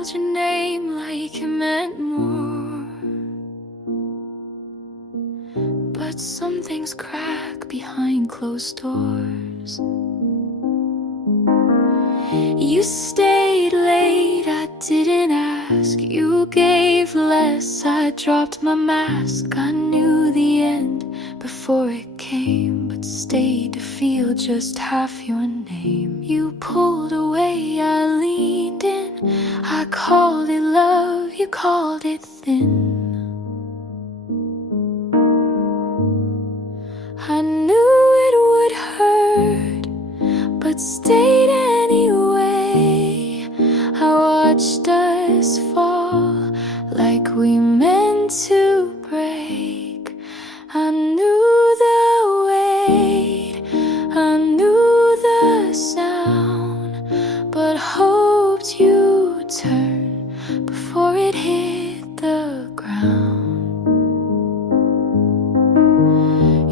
called your name like it meant more, but some things crack behind closed doors. You stayed late, I didn't ask. You gave less, I dropped my mask. I knew the end before it came, but stayed to feel just half your name. You pulled away, I leaned in. I called it love, you called it thin. I knew it would hurt, but stayed anyway. I watched us fall like we meant to break. I knew the weight, I knew the sound, but hoped you'd turn before it hit the ground.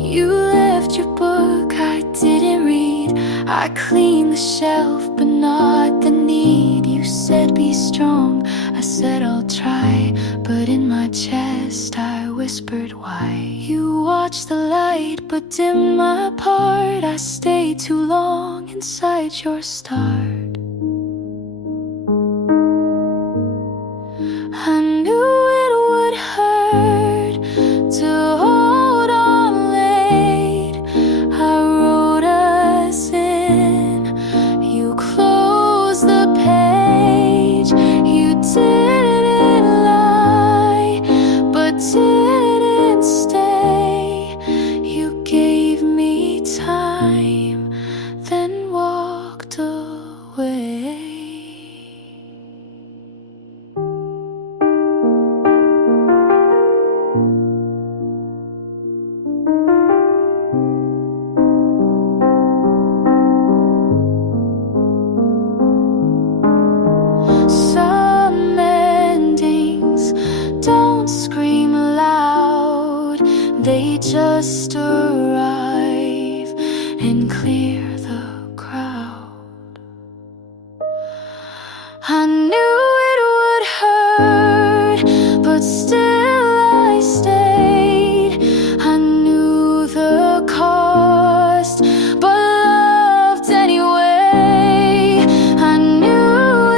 You left your book, I didn't read. I cleaned the shelf, but not the need. You said be strong, I said I'll try, but in my chest I whispered why. You watched the light, but dimmed my part. I stayed too long inside your start. I knew it would hurt to hold on late. I wrote us in, you closed the page. You didn't lie, but didn't stay. You gave me time, then walked away. Some endings don't scream loud, they just arrive and clear the crowd. I knew it would hurt, but still I stayed. I knew the cost, but loved anyway. I knew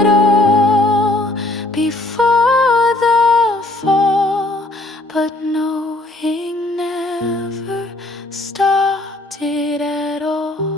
it all before the fall, but knowing never stopped it at all.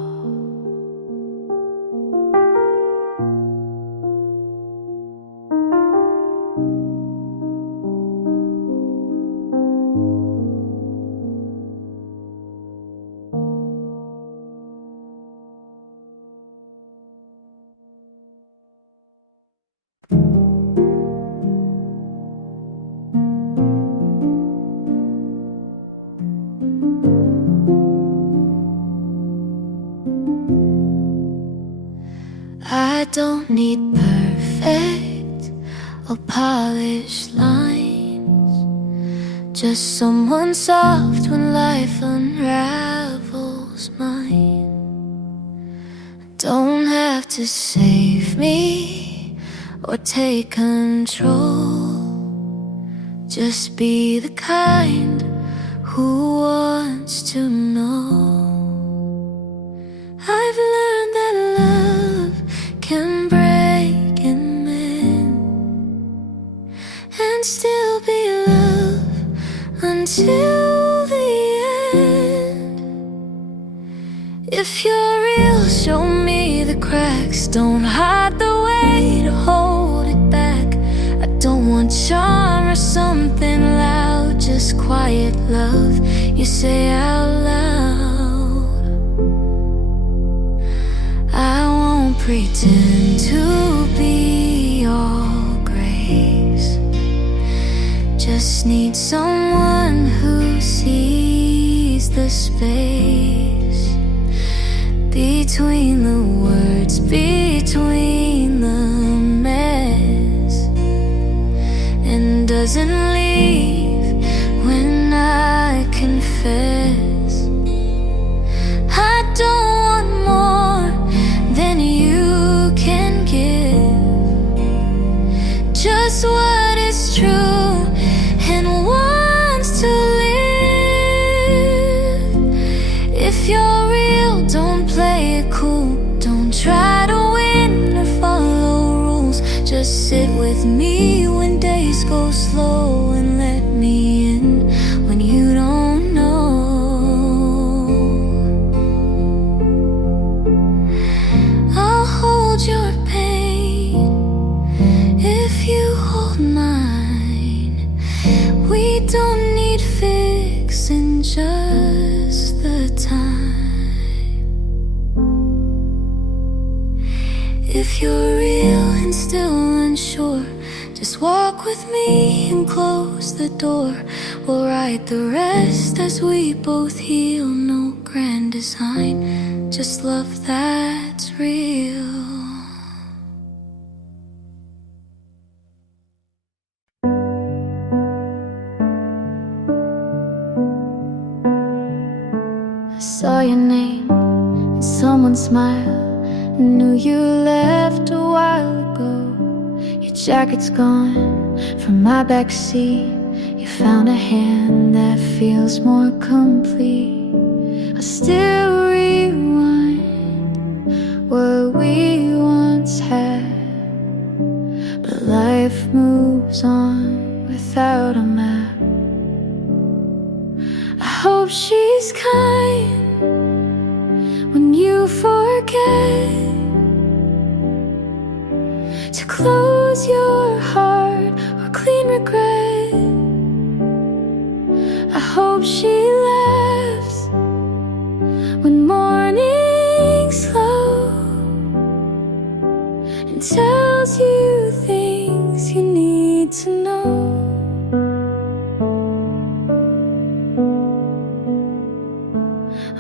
I don't need perfect or polished lines, just someone soft when life unravels mine. Don't have to save me or take control, just be the kind who wants to know. I've learned that love can break and mend, and still be love until the end. If you're real, show me the cracks. Don't hide the way to hold it back. I don't want charm or something loud, just quiet love you say out loud. I won't pretend to be all grace, just need someone who sees the space between the words, between the mess, and doesn't leave when I confess. I don't want more than you can give. Just sit with me when days go slow and let me in when you don't know. I'll hold your pain if you hold mine. We don't need fixing, just the time. If you're real and still unsure, just walk with me and close the door. We'll write the rest as we both heal. No grand design, just love that's real. I saw your name in someone's smile. I knew you left a while ago. Your jacket's gone from my backseat. You found a hand that feels more complete. I still rewind what we once had, but life moves on without a map. I hope she's kind when you forget to close your heart or clean regret. I hope she laughs when morning's slow and tells you things you need to know.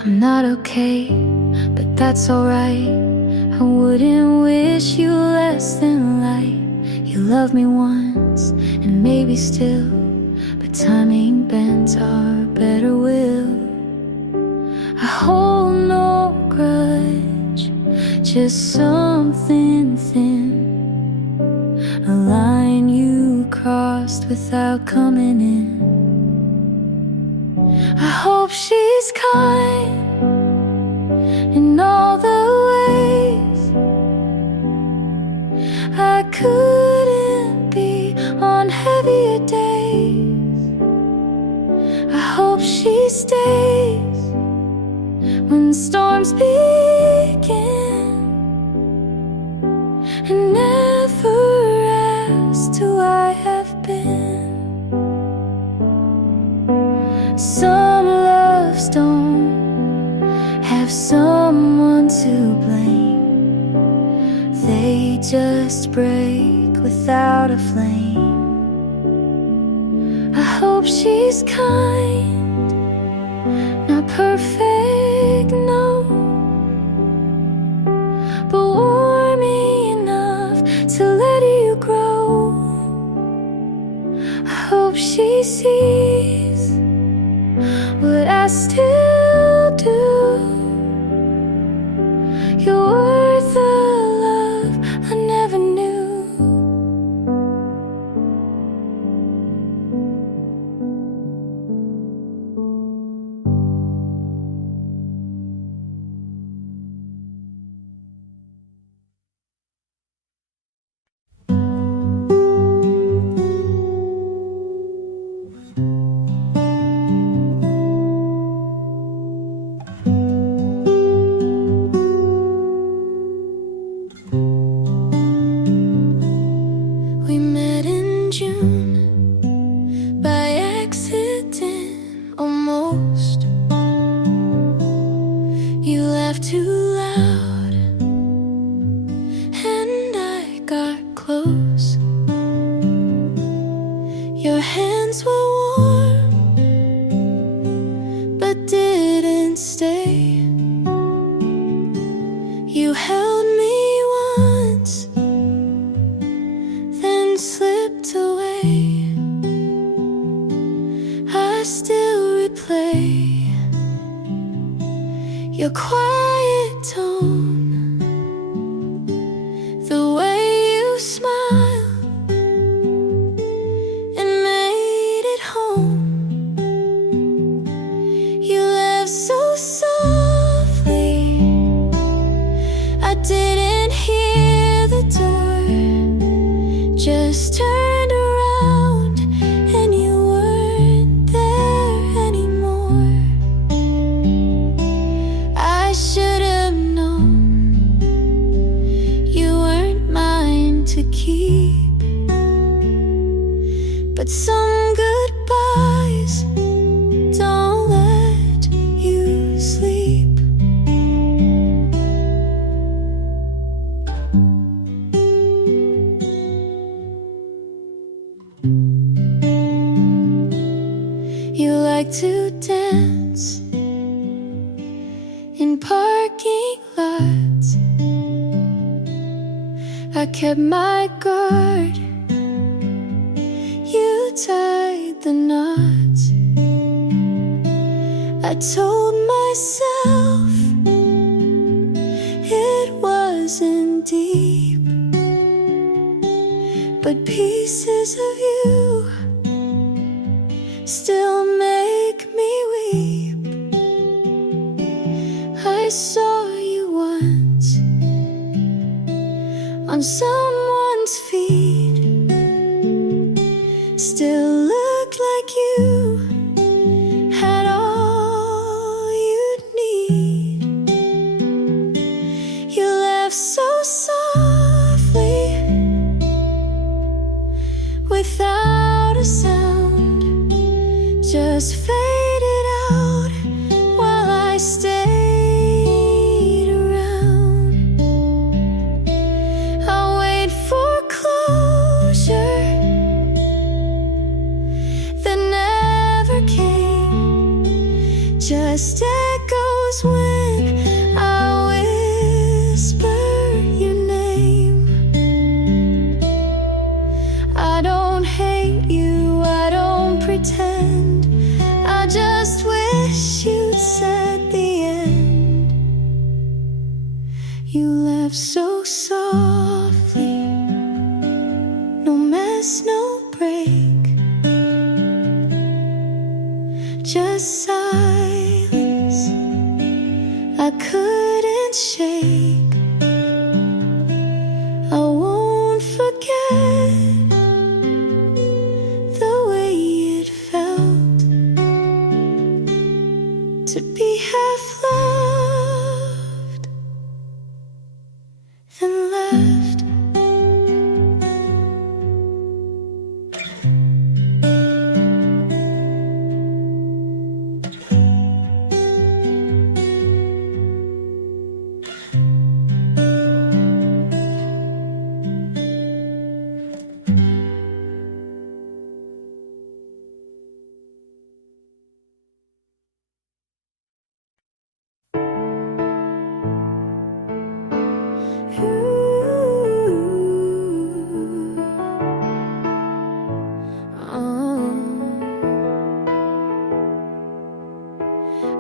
I'm not okay, but that's alright. I wouldn't wish you less than light. You loved me once, and maybe still, but timing bends our better will. I hold no grudge, just something thin, a line you crossed without coming in. I hope she's kind in all the ways I couldn't be on heavier days. I hope she stays when storms begin and never asks who I have been. Some loves don't have someone to blame. They just break without a flame. I hope she's kind, not perfect, no, but warm enough to let you grow. I hope she sees what I still do. You're worth the love I never knew. We met in June by accident, almost. You laughed too loud and I got close. Your hands were warm but didn't stay. You held me once, then slipped away. I still replay your quiet tone, the way you smile and made it home. You laughed so softly, I didn't hear the door. just turned around and you weren't there anymore. I should have known you weren't mine to keep. But some goodbyes don't let you sleep. You like to dance in parking lots. I kept my guard, you tied the knots. I told myself it wasn't deep, but pieces of you still make me weep. I saw you once on someone's feet, still looked like you had all you'd need. You left so softly without a sound, just faded out while I stayed around. I'll wait for closure that never came, just echoes when I whisper your name. I don't hate you, I don't pretend, I just wish you'd said the end. You left so softly, no mess, no break, just silence I couldn't shake. I won't forget the way it felt to be half loved, then left.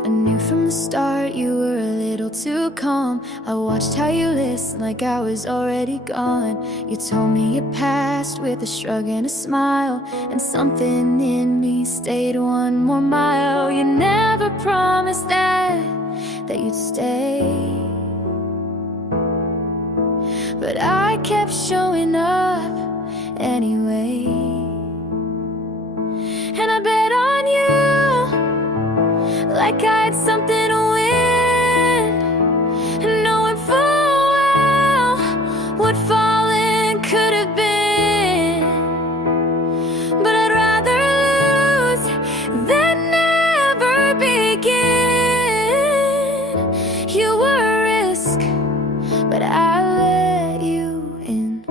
I knew from the start you were a little too calm. I watched how you listened like I was already gone. You told me your past with a shrug and a smile, and something in me stayed one more mile. You never promised that you'd stay, but I kept showing up anyway. And I bet on you like I had something to win, knowing full well what falling could have been. But I'd rather lose than never begin. You were a risk, but I let you in.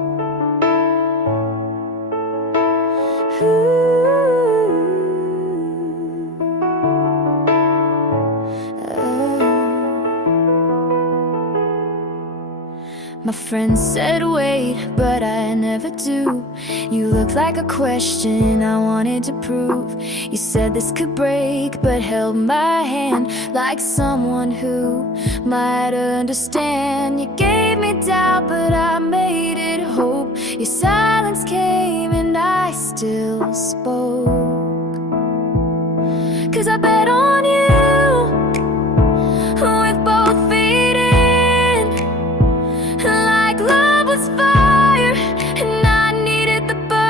My friends said wait, but I never do. You looked like a question I wanted to prove. You said this could break, but held my hand like someone who might understand. You gave me doubt, but I made it hope. Your silence came and I still spoke. 'Cause I bet on you with both feet in, like love was fire and I needed the burn.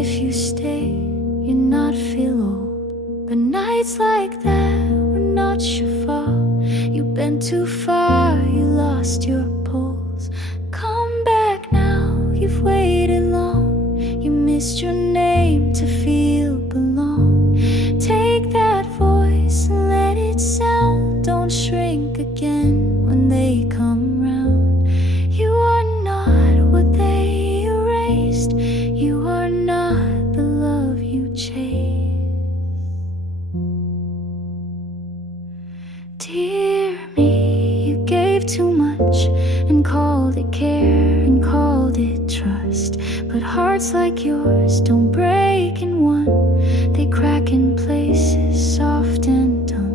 if you stay, you not feel old. But nights like that were not your fault. You've been too far, you lost your pulse. Come back now, you've waited long. You missed your name to feel belong. Take that voice and let it sound. Don't shrink again when they come round. You are not what they erased. You are not the love you chased. Dear me, you gave too much and called it care and called it trust. But hearts like yours don't break in one. They crack in places soft and dumb.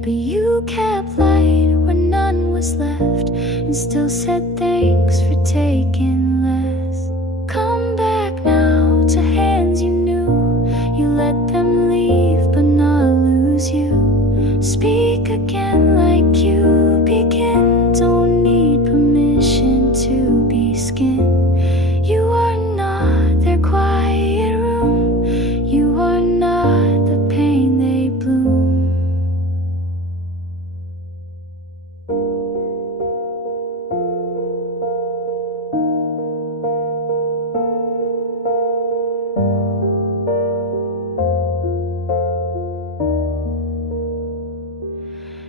But you kept light where none was left, and still said thanks for taking less. Come back now to hands you knew. You let them leave but not lose you. Speak again like you begin. Don't need permission to be skin. You are not their quiet room. You are not the pain they bloom.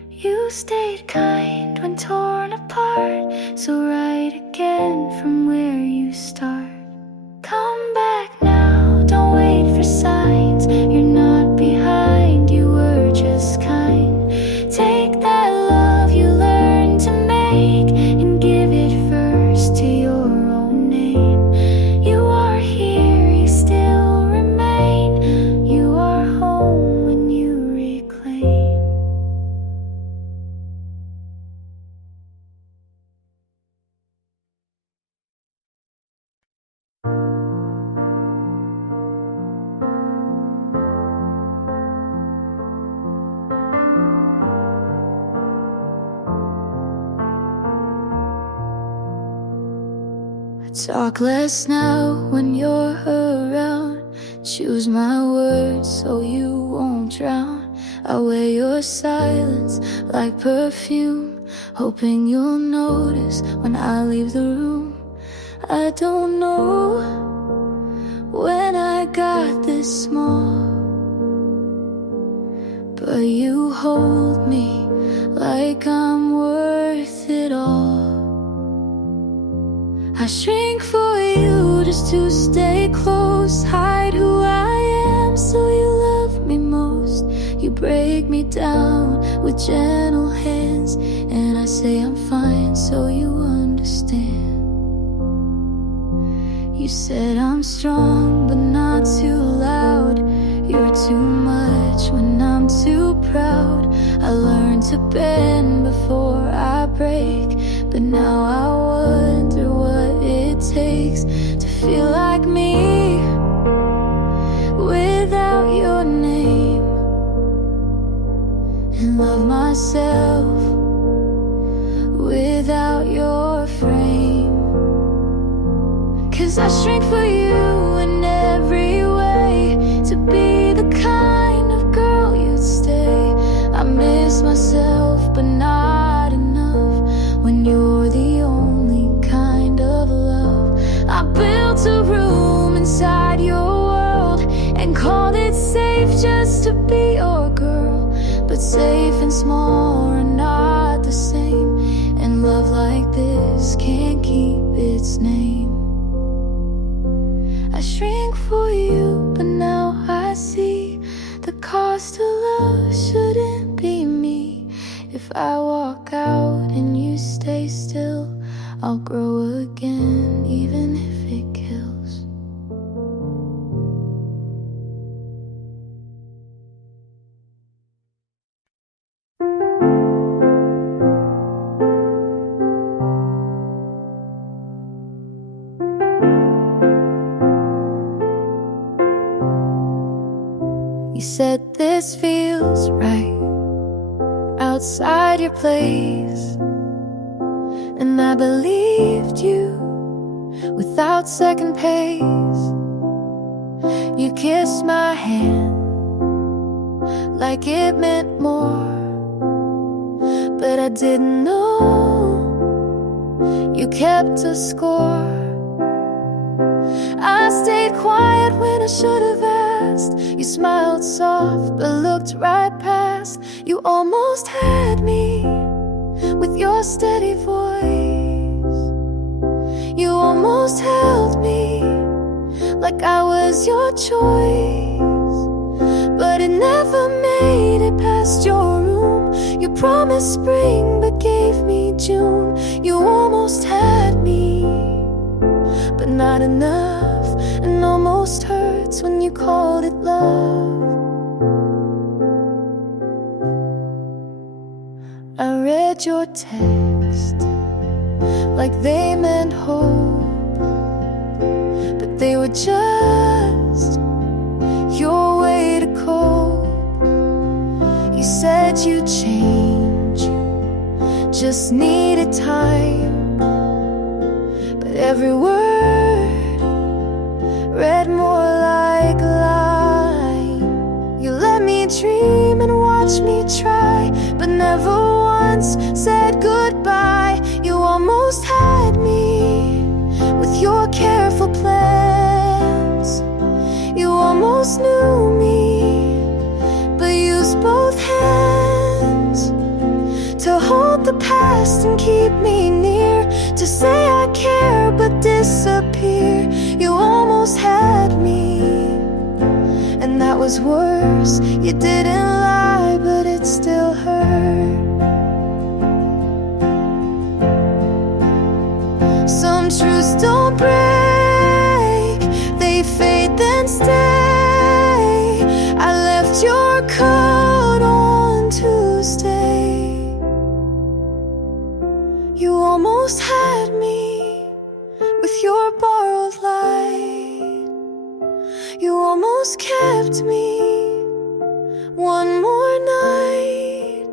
You stayed kind when torn apart, so write again from where you start. Come back now, don't wait for signs. You're not behind, you were just kind. Take that love you learned to make and give it first to your own name. You are here, you still remain. You are home when you reclaim. Talk less now when you're around. Choose my words so you won't drown. I wear your silence like perfume, hoping you'll notice when I leave the room. I don't know when I got this small, but you hold me like I'm worth it all. I shrink for you just to stay close. Hide who I am so you love me most. You break me down with gentle hands, and I say I'm fine so you understand. You said I'm strong but not too loud. You're too much when I'm too proud. I learned to bend before I break, but now I wonder what it takes to feel like me without your name, and love myself without your frame. 'Cause I shrink for you in every way, to be the kind of girl you'd stay. I miss myself but not enough when you're the only kind of love. I built a room inside your world and called it safe just to be your girl. But safe and small are not the same, and love like this can't keep its name. I shrink for you, but now I see the cost of love shouldn't be me. If I walk out and you stay still, I'll grow again, even if it kills. You said this feels right outside your place, and I believed you without second pace. you kissed my hand like it meant more. But I didn't know you kept a score. I stayed quiet when I should have asked. You smiled soft but looked right past. You almost had me with your steady voice. You almost held me like I was your choice. But it never made it past your room. You promised spring but gave me June. You almost had me, but not enough, and almost hurts when you called it love. I read your text like they meant hope, but they were just your way to cope. You said you'd change, just needed time, but every word read more like a lie. You let me dream and watch me try, but never once said goodbye. You almost had me with your careful plans. You almost knew me, but used both hands to hold the past and keep me near, to say I care but disappear. You almost had me, and that was worse. You didn't lie, but it still hurt. Some truths don't break, they fade then stay. I left your coat on Tuesday. You almost had me with your borrowed light. You almost kept me one more night,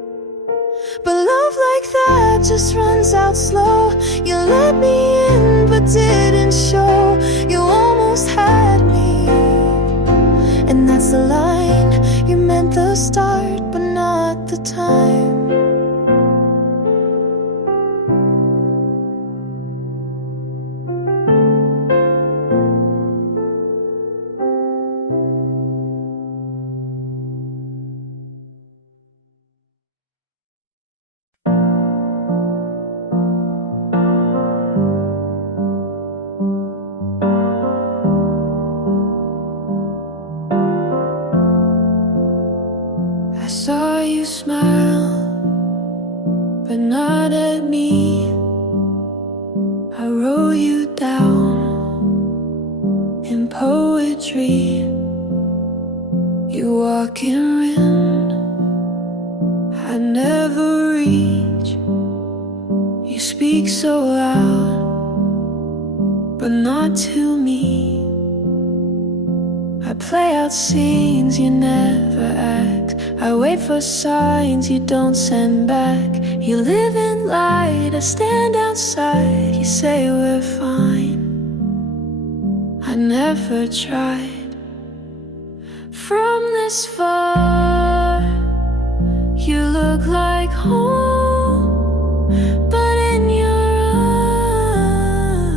but love like that just runs out slow. You let me in but didn't show. You almost had me, and that's the line. You meant the start but not the time. I saw you smile, but not at me. I wrote you down in poetry. You walk in wind I never reach. You speak so loud, but not to me. I play out scenes you never act. I wait for signs you don't send back. You live in light, I stand outside. You say we're fine, I never tried. From this far, you look like home, but in your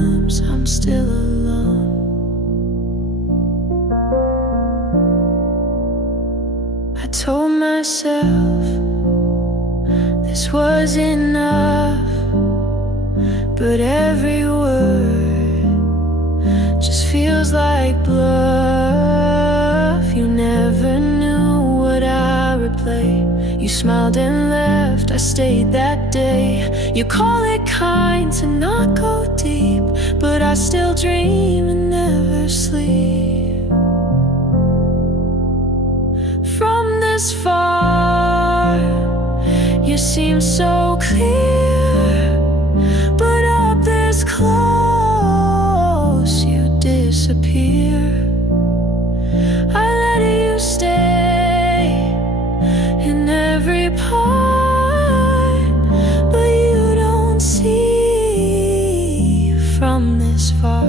arms I'm still alone. I told myself this was enough, but every word just feels like bluff. You never knew what I would play. You smiled and left, I stayed that day. You call it kind to not go deep, but I still dream and never sleep. From this far, you seem so clear, but up this close, you disappear. I let you stay in every part, but you don't see from this far.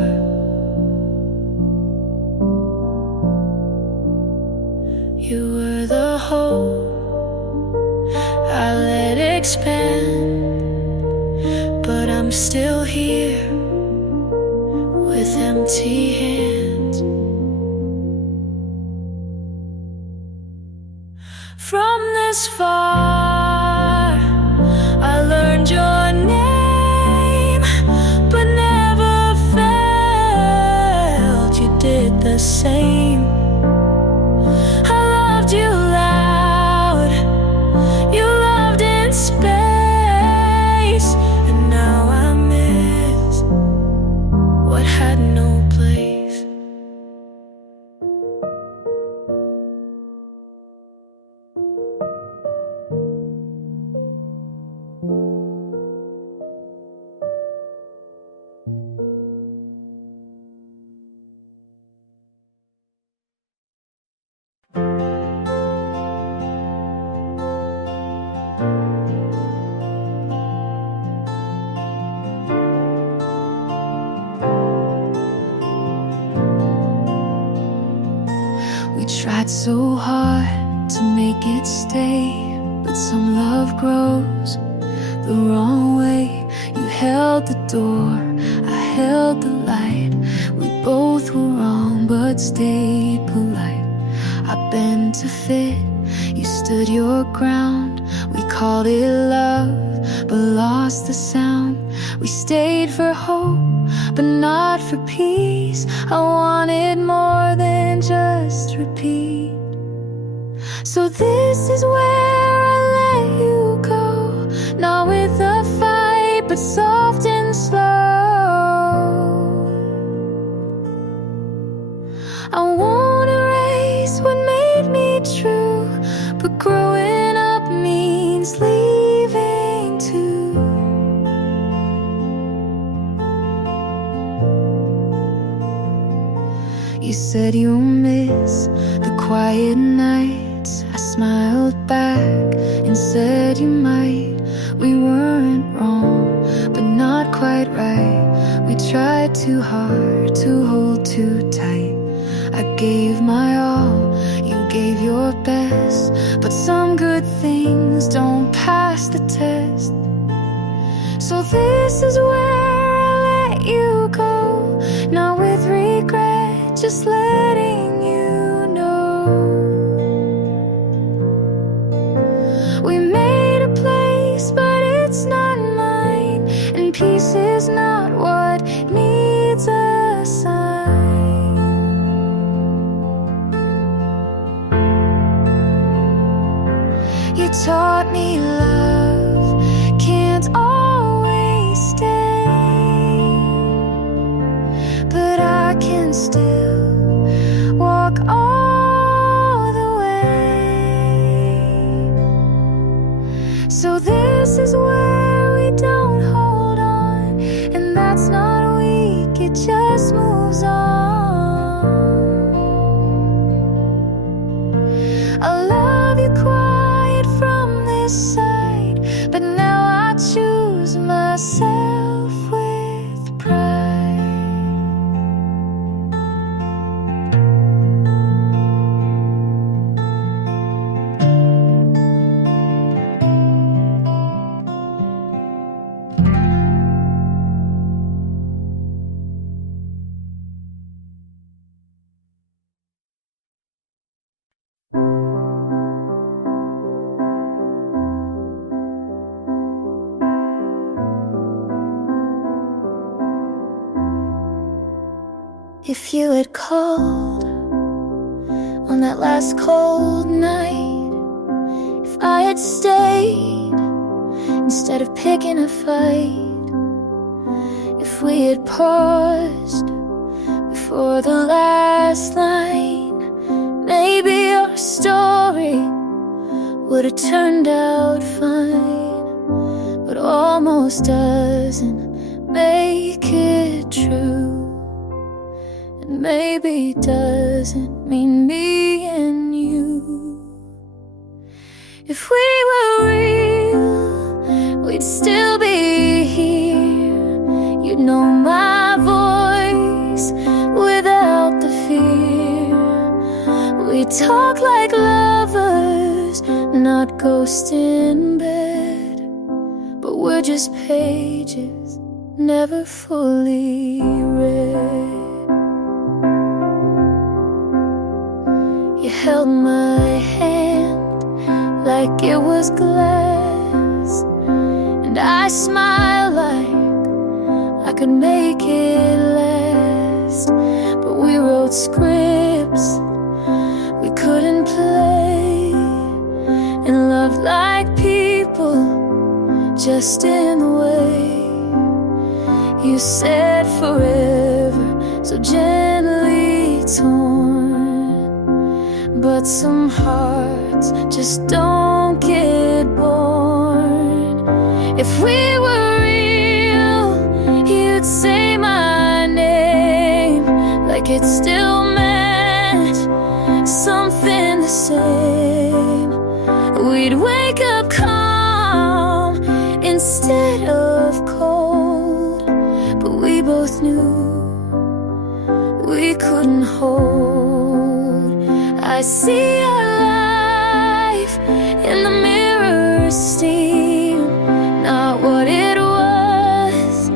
hope I let expand, but I'm still here with empty hands. From this far, I learned your name, but never felt you did the same. I loved you loud, you loved in space, and now I miss what had no place. We tried so hard to make it stay, but some love grows the wrong way. You held the door, I held the light. We both were wrong, but stayed polite. I bent to fit, you stood your ground. We called it love, but lost the sound. We stayed for hope, but not for peace. I wanted more than just repeat. So this is where I let you go, not with a fight, but soft and slow. I won't erase what made me true, but growing up means leaving too. You said you'll miss the quiet nights. I smiled back and said you might. We weren't wrong, but not quite right. We tried too hard to hold too tight. I gave my all, you gave your best, but some good things don't pass the test. So this is where I let you go, not with regret, just letting you know. We made a place, but it's not mine, and peace is not what needs a sign. You taught me love can't always stay, but I can still walk all the way. So this is where we don't hold on, and that's not weak, it just moves on. I love you quiet from this side, but now I choose myself with pride. If you had called on that last cold night, if I had stayed instead of picking a fight, if we had paused before the last line, maybe our story would have turned out fine. But almost doesn't make it true, and maybe doesn't mean me and you. If we were real, we'd still be here. You'd know my voice without the fear. We'd talk like lovers pictures, not ghosts in bed, but we're just pages never fully read. You held my hand like it was glass, and I smiled like I could make it last. But we wrote scripts we couldn't play, and loved like people, just in the way you said forever, so gently torn. But some hearts just don't get born. If we were real, you'd say my name like it still meant something the same. We'd wake up calm instead of cold, but we both knew we couldn't hold. I see our life in the mirror steam, not what it was,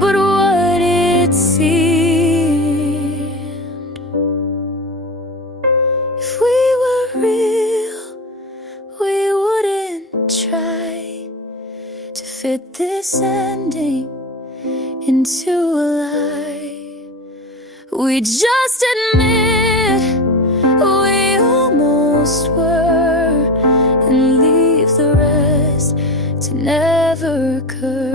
but what it seemed. If we were real, we wouldn't try to fit this ending into a lie. We just admit we almost were, and leave the rest to never occur.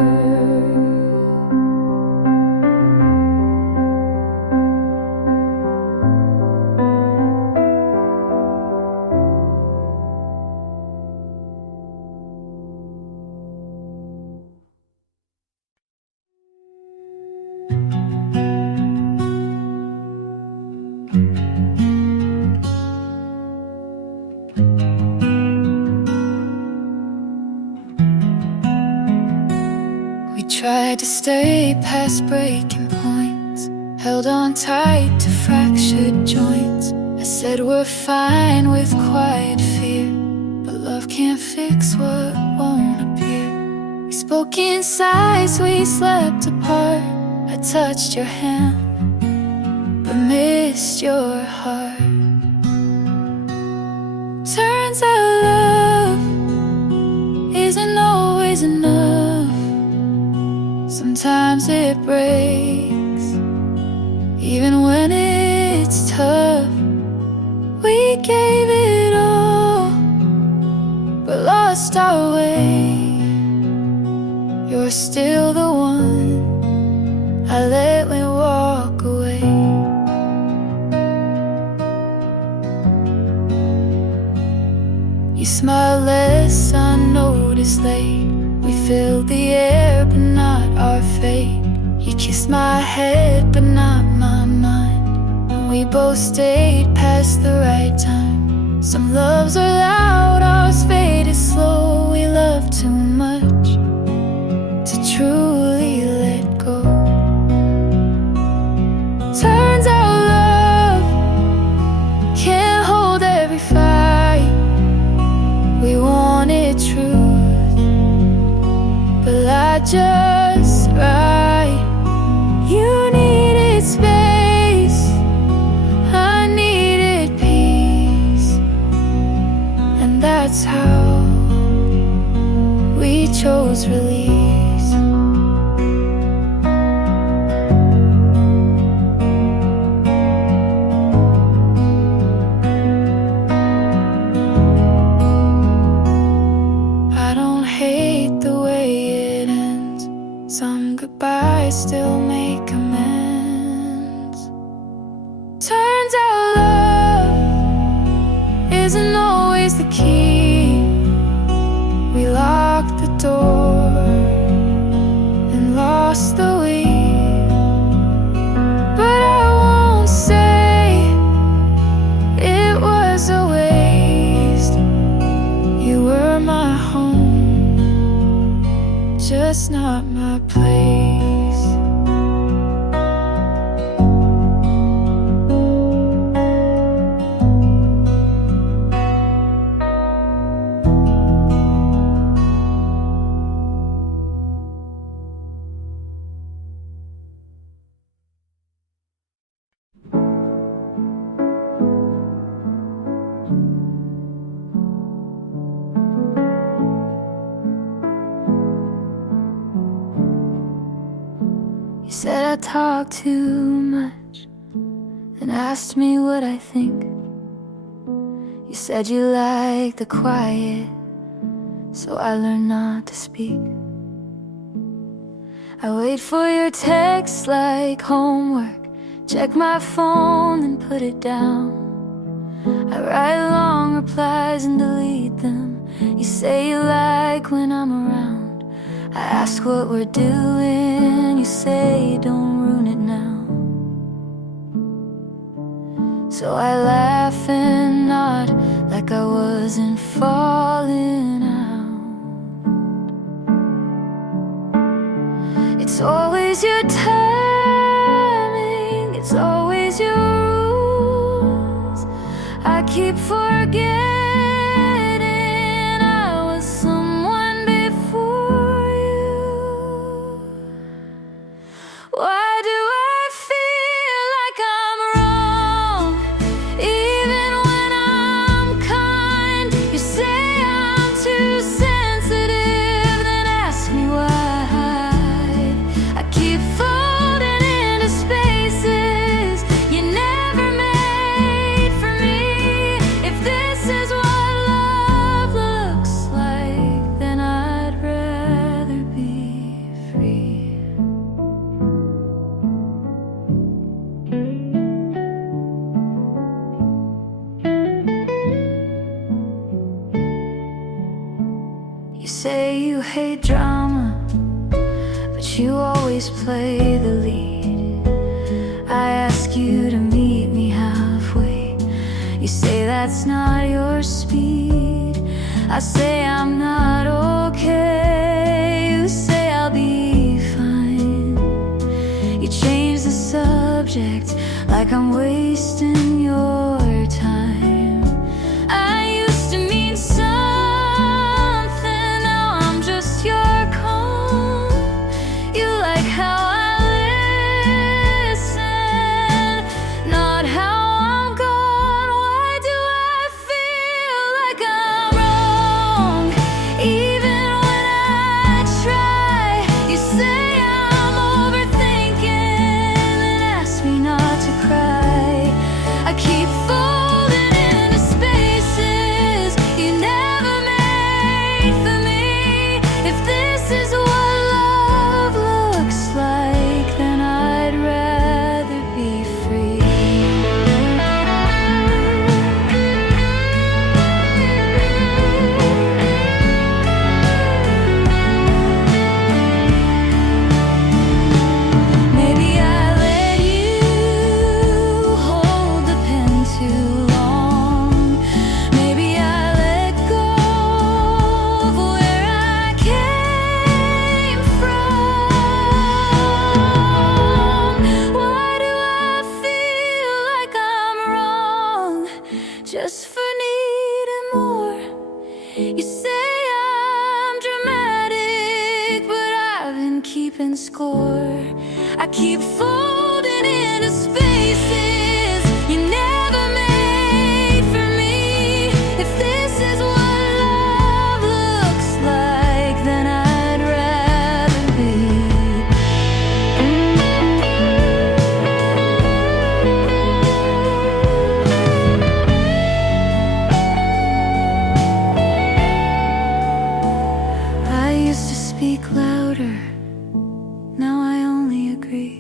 Tried to stay past breaking points, held on tight to fractured joints. I said we're fine with quiet fear, but love can't fix what won't appear. We spoke in sighs, we slept apart. I touched your hand, but missed your heart. Turns out love isn't always enough. Sometimes it breaks, even when it's tough. We gave it all, but lost our way. You're still the one I let me walk away. You smile less unnoticed late. We filled the air, but not our fate. You kissed my head, but not my mind. And we both stayed past the right time. Some loves are loud, ours faded slow. We love too much to truly let go. Turns out love can't hold every fight. We wanted truth, but I just right. You needed space, I needed peace, and that's how we chose release. I don't hate the way it ends. Some goodbyes still make amends. Turns out love isn't always the key. We locked the door and lost the lead. But I won't say it was a waste. You were my home, just not my place. I talk too much and asked me what I think. You said you like the quiet, so I learned not to speak. I wait for your text like homework, check my phone and put it down. I write long replies and delete them. You say you like when I'm around. I ask what we're doing, you say don't ruin it now. So I laugh and nod like I wasn't falling out. It's always your timing, it's always your rules. I keep forgetting I was someone before you. Why do I feel like I'm wrong, even when I'm kind? You say I'm too sensitive, then ask me why. I keep folding into spaces you never made for me. If this is what love looks like, then I'd rather be free. You say you hate drama, but you always play the lead. I ask you to meet me halfway. You say that's not your speed. I say I'm not okay. You say I'll be fine. You change the subject like I'm wasting your time. I used to mean something, now I'm just your calm. You like how I listen, not how I'm gone. Why do I feel like I'm wrong, even when I try? You say I'm overthinking, then ask me not to cry. I keep folding into spaces you never made for me. If this is what love looks like, then I'd rather be free. Maybe I let you hold the pen too long. Maybe I let go of where I came from. Why do I feel like I'm wrong just for needing more? You say I'm dramatic, but I've been keeping score. I keep folding into spaces you never made for me. If this is what love looks like, then I'd rather be. I used to speak louder, now I only agree.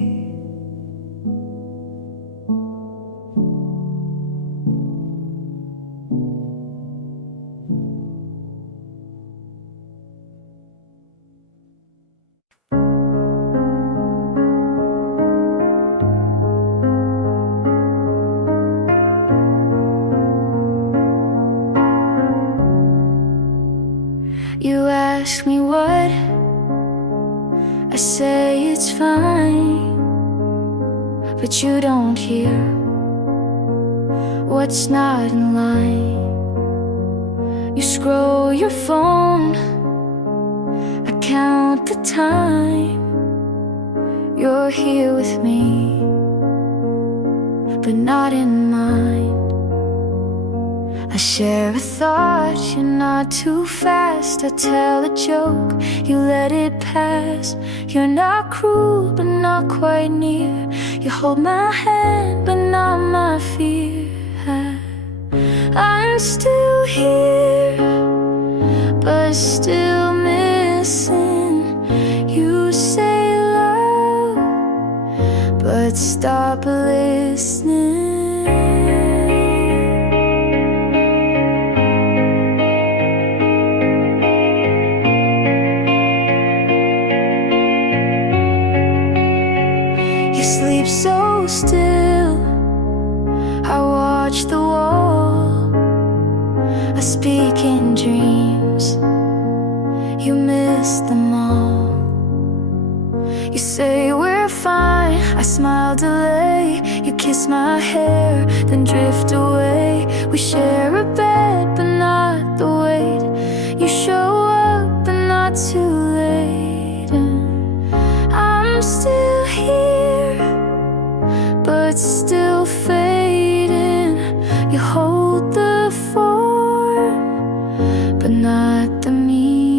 You ask me what, I say it's fine, but you don't hear what's not in line. You scroll your phone, I count the time. You're here with me, but not in mind. I share a thought, you're not too fast. I tell a joke, you let it pass. You're not cruel, but not quite near. You hold my hand, but not my fear. I'm still here, but still missing. You say love, but stop listening. You sleep so still, I watch the wall. I speak in dreams, you miss them all. You say we're fine, I smile, delay. You kiss my hair, then drift away. We share a bed, but not the weight. You show up, but not too late. And I'm still here, but still fading. You hold the form, but not the meaning.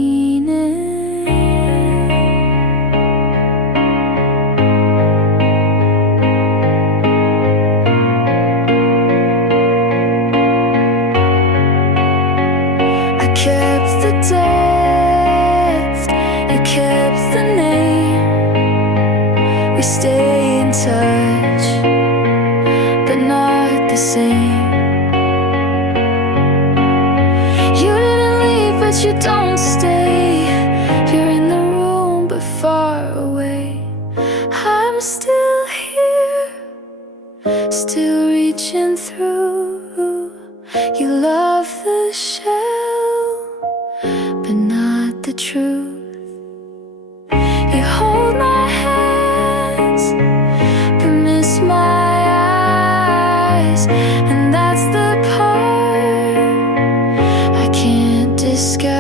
I kept the depth, you kept the name. We stay in touch, but not the same. You didn't leave, but you don't stay. You're in the room, but far away. I'm still here, still reaching through. You love the shell, but not the truth. You hold my hands, but miss my eyes. And that's the part I can't disguise.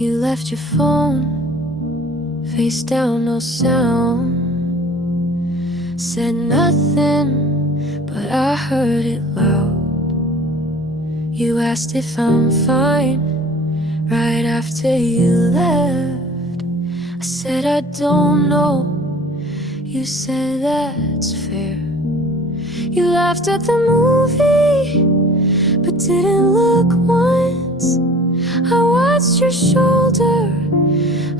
You left your phone face down, no sound. Said nothing, but I heard it loud. You asked if I'm fine right after you left. I said I don't know. You said that's fair. You laughed at the movie, but didn't look once. I watched your shoulder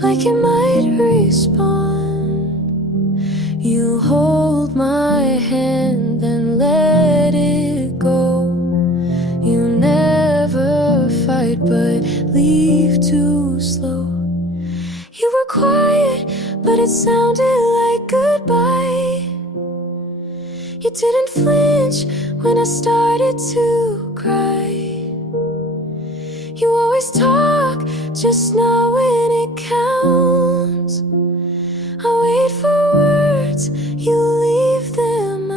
like it might respond. You hold my hand, then let it go. You never fight, but leave too slow. You were quiet, but it sounded like goodbye. You didn't flinch when I started to cry. You always talk, just not when it counts. I wait for words, you leave them out.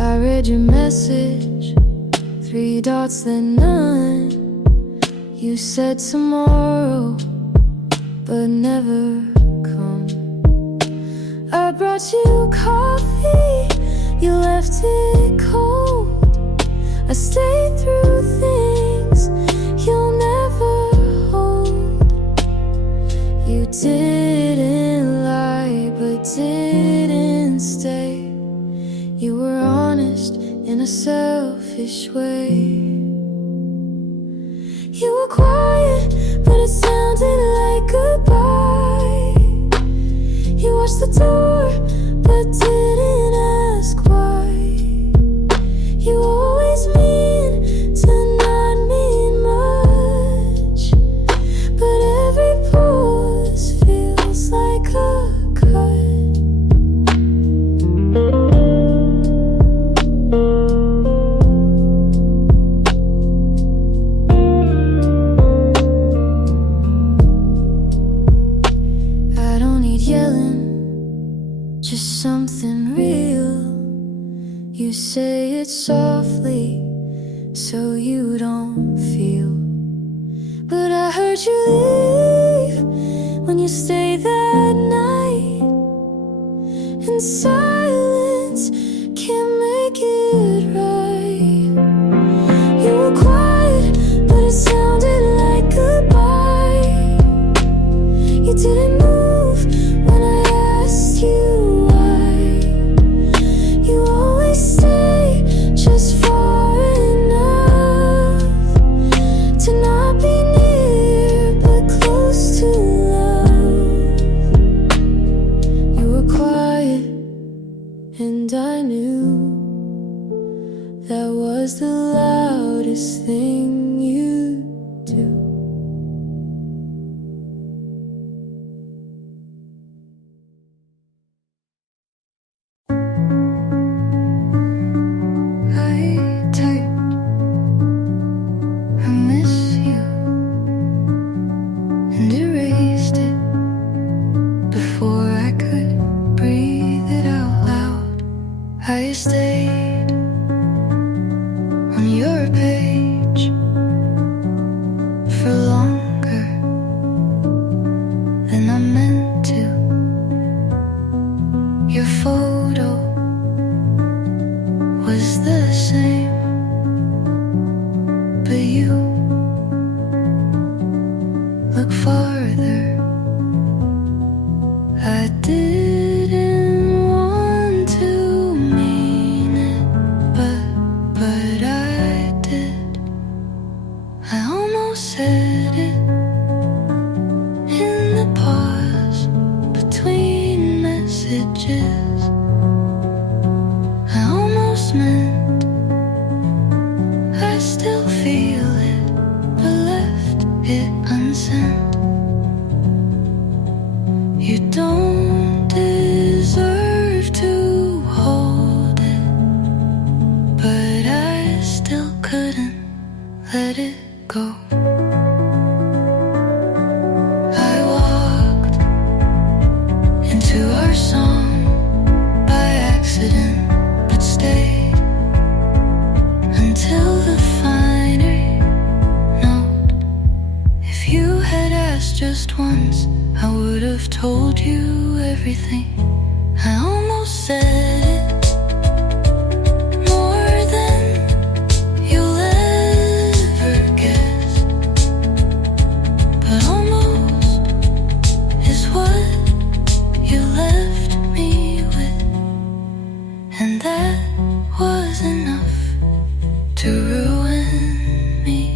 I read your message, 3 dots then none. You said tomorrow, but never come. I brought you coffee, you left it cold. I stayed through things you'll never hold. You didn't lie, but didn't stay. You were honest in a selfish way. You were quiet, but it sounded like goodbye. You watched the door, but didn't ask why. You always mean to not mean much. say it softly so you don't feel, but I heard you leave when you stay that night, and silence can't make it right. You were quiet, but it sounded like goodbye. You didn't move when I asked you why. You always stay just far enough to not be near but close to love. You were quiet and I knew that was the loudest thing you do. I typed, I miss you, and erased it before I could breathe it out loud. I stayed on your page for longer than I meant to. Your photo was the same, but you look farther. I didn't want to mean it, but I did. I almost said it in the pause between messages. I almost meant I still feel it, but left it unsent. You don't deserve to hold it, but I still couldn't let it go. I walked into our song by accident, but stayed until the final note. If you had asked just once, I would have told you everything. I almost said it more than you'll ever guess, but almost is what you left me with, and that was enough to ruin me.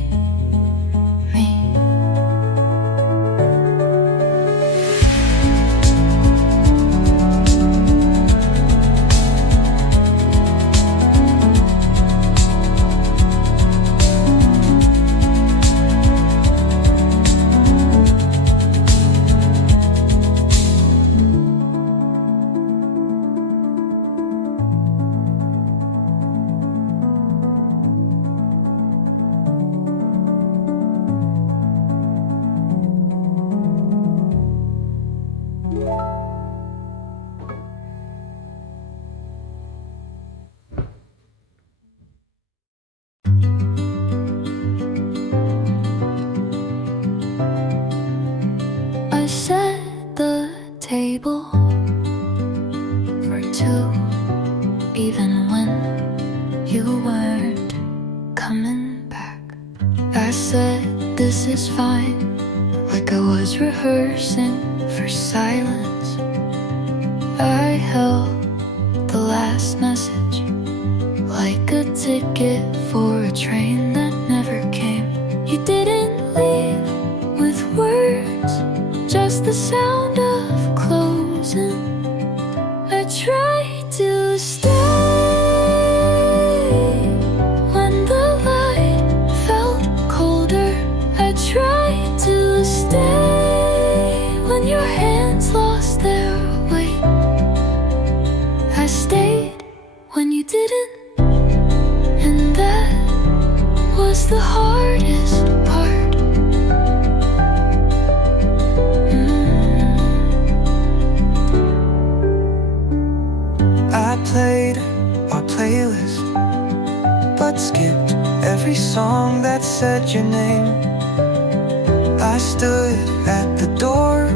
I set the table for two, even when you weren't coming back. I said this is fine, like I was rehearsing for silence. I held the last message like a ticket for a train that never came. You didn't leave with words, just the sound of closing. I tried to stay when the light felt colder. I tried to stay when your hands lost their weight. I stayed when you didn't, and that was the hardest part. I played our playlist said your name. I stood at the door,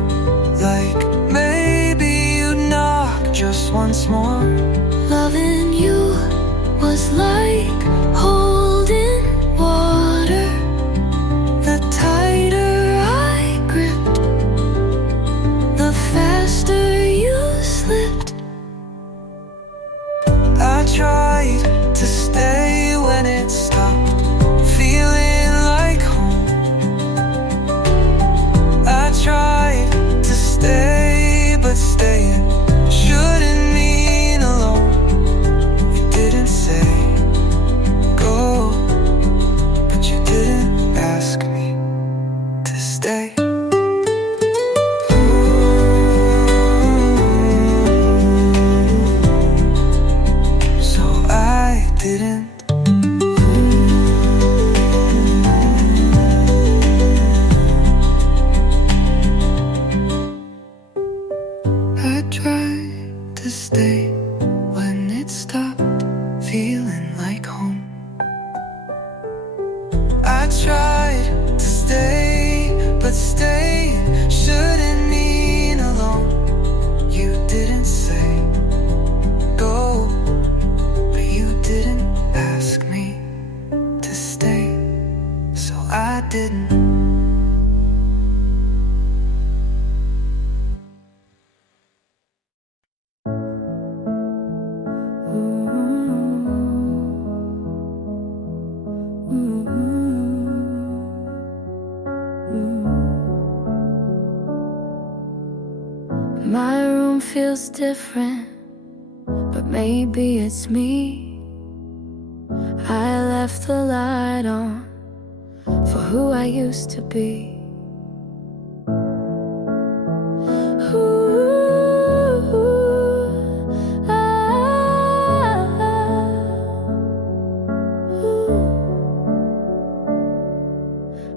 like maybe you'd knock just once more. Loving you was like holding water. The tighter I gripped, the faster you slipped. I tried to stay when it stopped feeling like home. I tried to stay, but staying shouldn't mean alone. You didn't say go, but you didn't ask me to stay. So I didn't. I tried to stay when it stopped feeling like home. I tried to stay, but staying shouldn't mean alone. You didn't say go, but you didn't ask me to stay, so I didn't. My room feels different, but maybe it's me. I left the light on for who I used to be.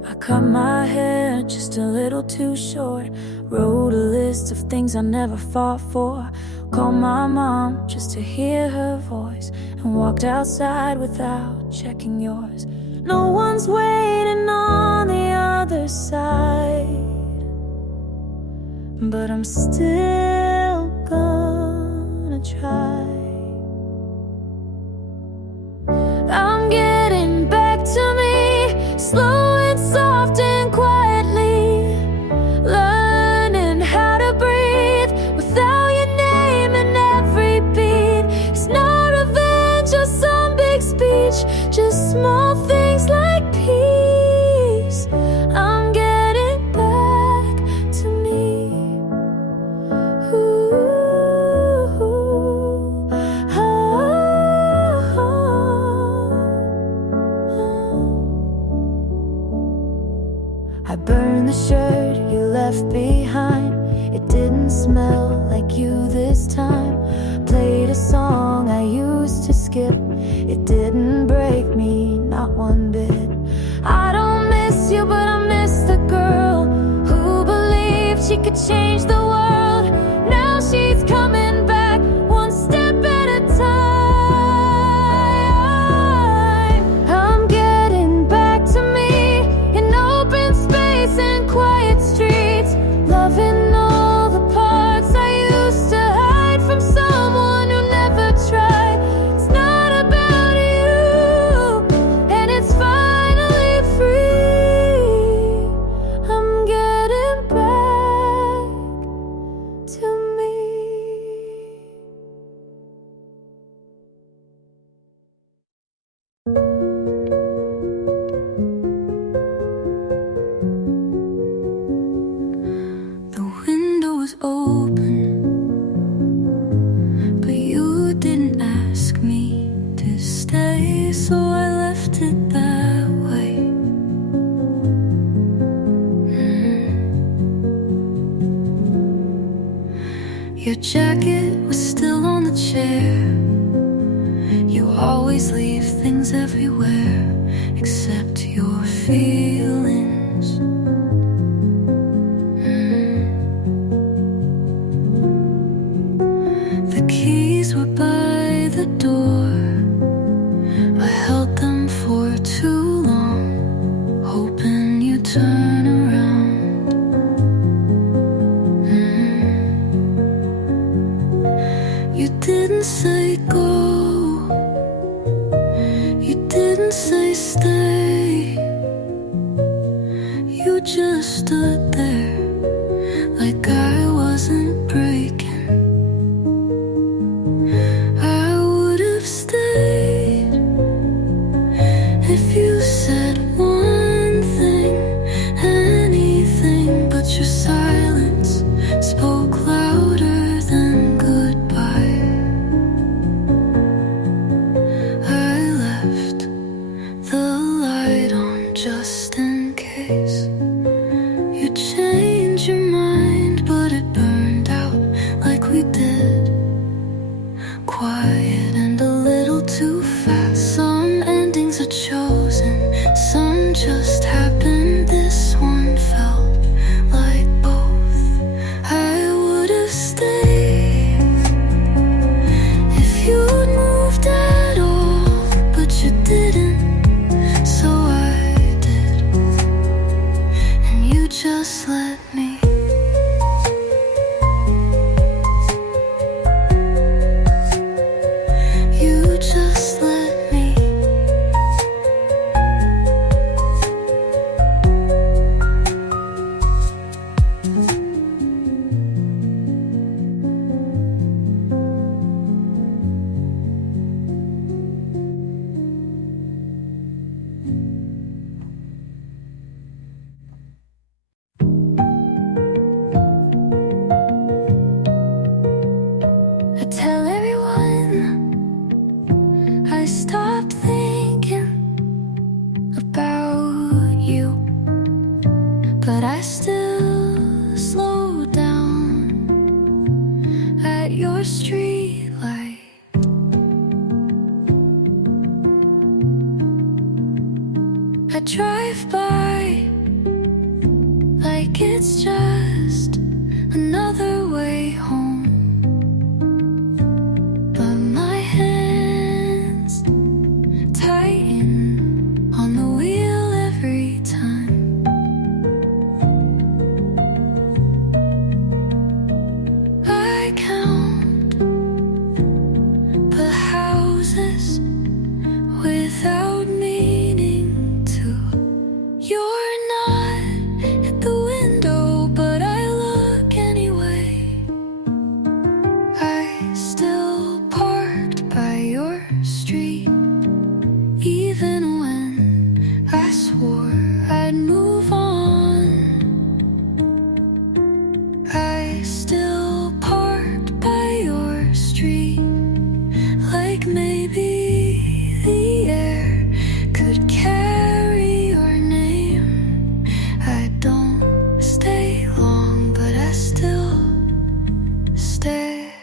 I cut my hair just a little too short. Wrote a list of things I never fought for. Called my mom just to hear her voice, and walked outside without checking yours. No one's waiting on the other side, but I'm still gonna try. I'm getting back to me, slow and soft and quietly, learning how to breathe without your name in every beat. It's not revenge or some big speech, just small things like peace. I'm getting back to me. Ooh, oh, oh. I burned the shirt you left behind. It didn't smell like you this time. Played a song I used to skip. It didn't break me, not one bit. I don't miss you, but I miss the girl who believed she could change the world. Now she's coming back, one step at a time. I'm getting back to me in open space and quiet streets, loving all the parts I used to hide from someone who never tried. It's not about you, and it's finally free. I'm getting back to me. The window was open, but you didn't ask me to stay, so I left it that way. Your jacket was still on the chair. You always leave things everywhere except your feelings. The keys were by the door. I held them for too long. you just stood there like I wasn't breaking. I would have stayed if you said one thing, anything, but your silence spoke louder than goodbye. I left the light on just in case you change your mind, but it burned out like we did. Quiet and a little too fast. Some endings are chosen, some just happened. This one felt like both. I would have stayed if you'd moved at all, but you didn't, so I did, and you just let me. You just let me. I tell everyone I stopped thinking about you, but I still slow down at your street light. I drive by like it's just another way home, but my hands tighten on the wheel every time. I count the houses without meaning to. You're not at the window, but I look anyway. I still parked by your street, even when I swore I'd move on. I still parked by your street, like maybe the air could carry your name. I don't stay long, but I still stay.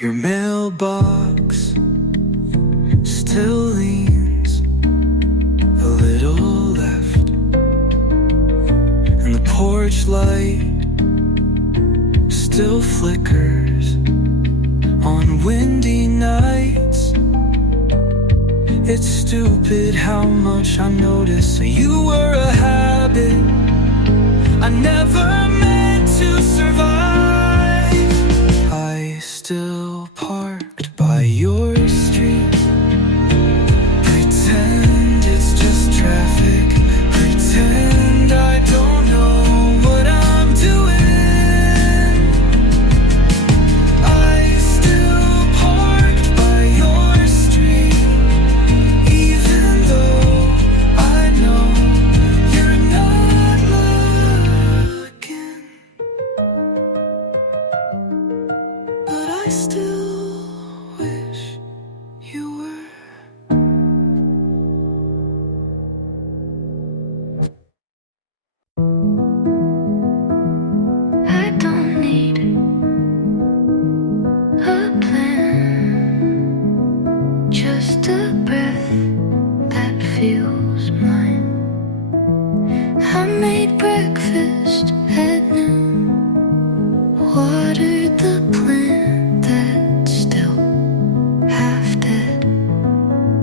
Your mailbox still leans a little left, and the porch light still flickers on windy nights. It's stupid how much I notice that you were a habit I never meant to survive. I still parked by your street, pretend it's just traffic, pretend I don't know what I'm doing. I still parked by your street, even though I know you're not looking, but I still wish you were. I don't need a plan, just a breath that feels mine. I made breakfast at noon, watered the plant that's still half dead,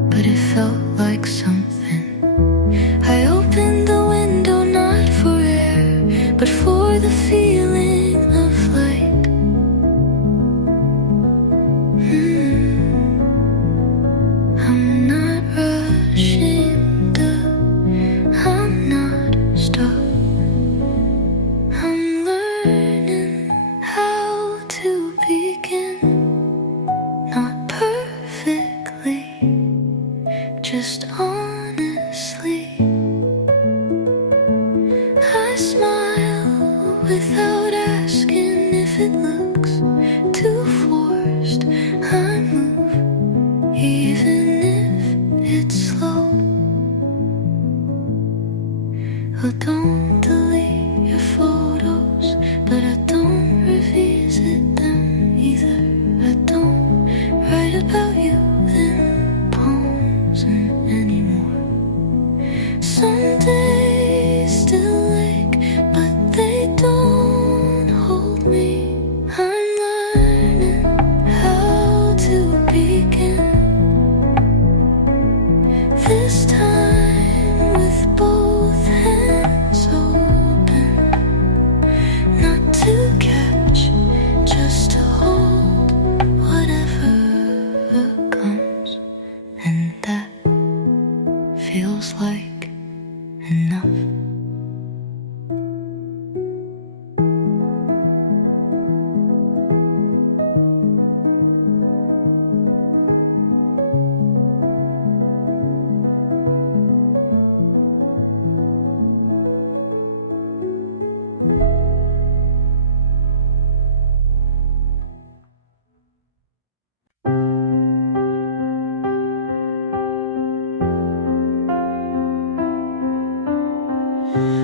but it felt like something. I opened the window not for air, but for the feeling of light. I'm not just honestly. I smile without asking if it looks too forced. I move even if it's slow. Oh, don't delete your photos, but I don't revisit them either. I don't write about you in poems anymore. Some days still ache, but they don't hold me. I'm learning how to begin this time with both hands open, not to catch, just to hold whatever comes, and that feels like enough.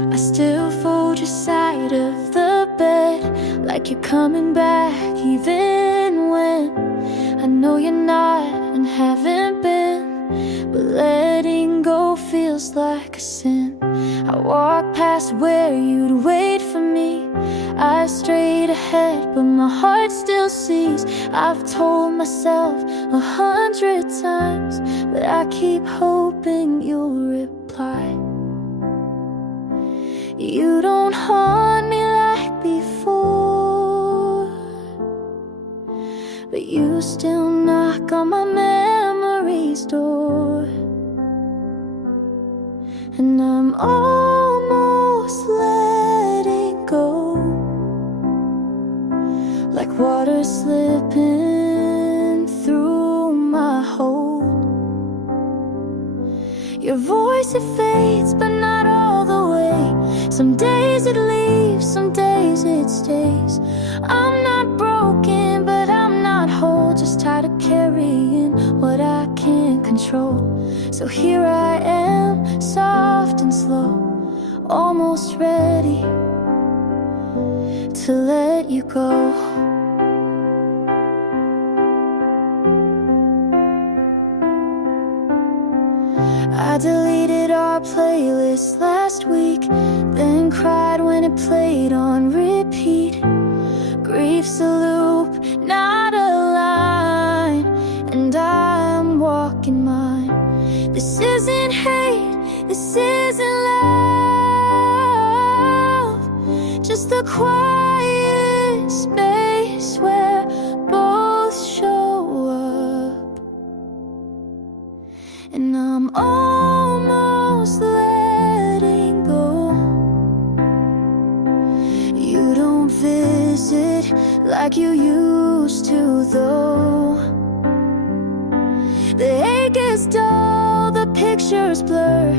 I still fold your side of the bed like you're coming back, even when I know you're not and haven't been. But letting go feels like a sin. I walk past where you'd wait for me. I straight ahead, but my heart still sees. I've told myself 100 times, but I keep hoping you'll reply. You don't haunt me like before, but you still knock on my memory's door. And I'm almost letting go, like water slipping through my hole. Your voice, it fades, but not all the way. Some days it leaves, some days it stays. I'm not broken, but I'm not whole, just tired of carrying what I can't control. So here I am, soft and slow, almost ready to let you go. I deleted our playlist last week, then cried when it played on repeat. Grief's a loop, not a line, and I'm walking mine. This isn't hate, this isn't love, just the quiet space where both show up. And I'm almost letting go. You don't visit like you used to, though. The ache is dull, the pictures blur.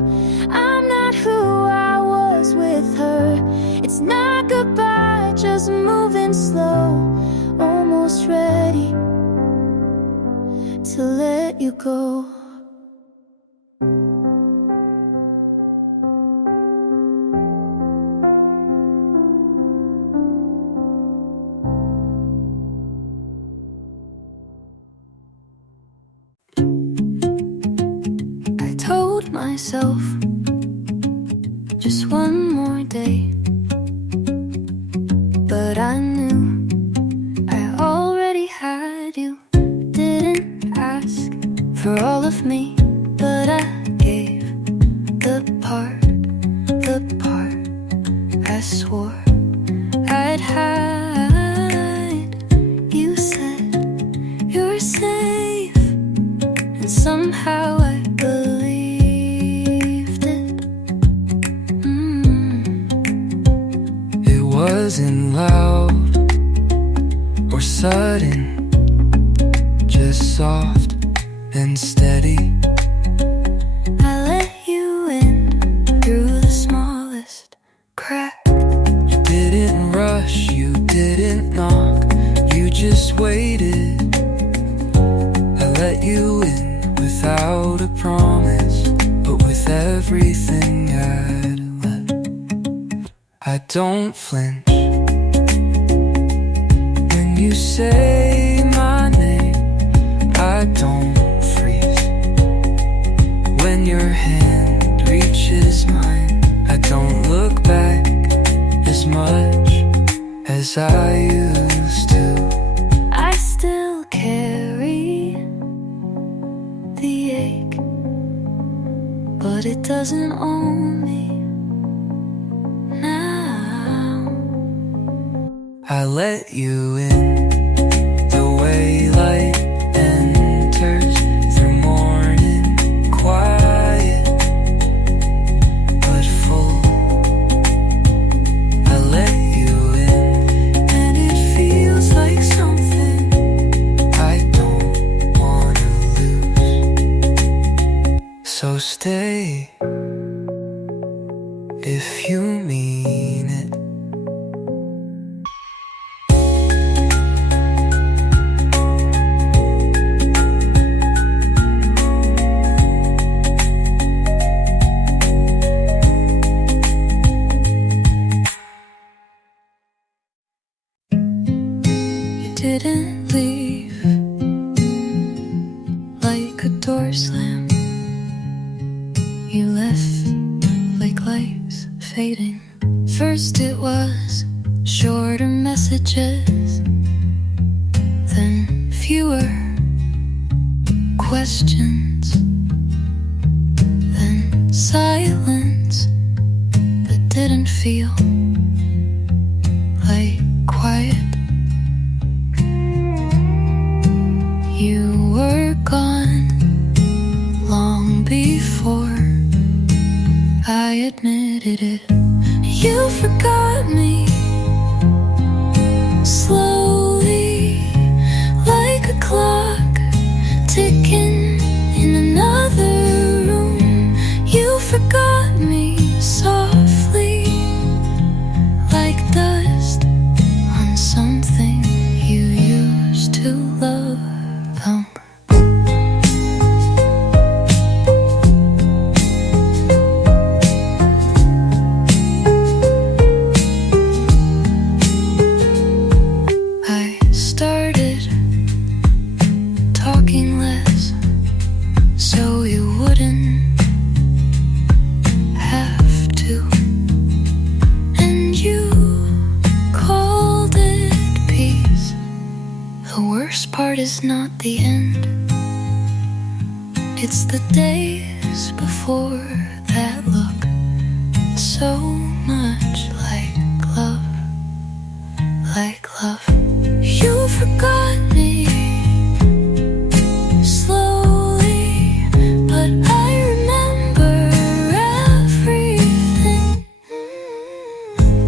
I'm not who I was with her. It's not goodbye, just moving slow, almost ready to let you go. Myself, just one more day, but I knew I already had you. Didn't ask for all of me, but I gave the part I swore I'd hide. You said you're safe, and somehow I believed. Wasn't loud or sudden, just soft and steady. wrote a promise, but with everything I'd left, I don't flinch when you say my name. I don't freeze when your hand reaches mine. I don't look back as much as I used to. I still carry the ache, but it doesn't own me now. I let you in the way light enters through morning quiet but full. I let you in and it feels like something I don't wanna lose. So stay if you mean it. Didn't leave like a door slam. You left like lights fading. First it was shorter messages, then fewer questions, then silence that didn't feel like quiet. You were gone long before I admitted it. You forgot me slowly, like a clock ticking in another room. You forgot me softly, like dust on something you used to love. I started talking less so you wouldn't have to, and you called it peace. The worst part is not the end, it's the days before that look so much like love, like love. You forgot me slowly, but I remember everything.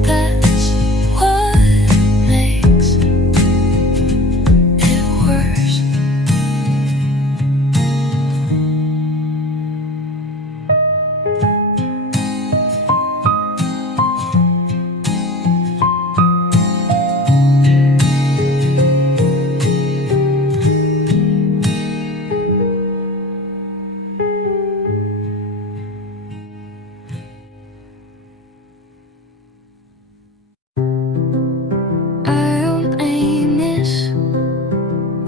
That's what makes it worse. I don't miss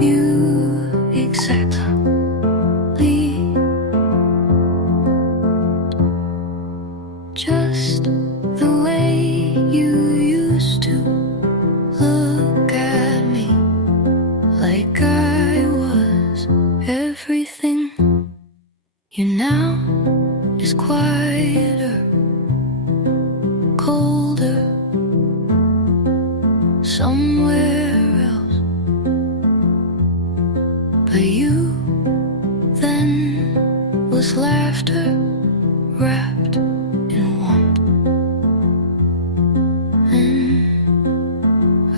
you exactly, just the way you used to look at me, like I was everything. You now is quieter, colder, somewhere else. But you then was laughter wrapped in warmth, and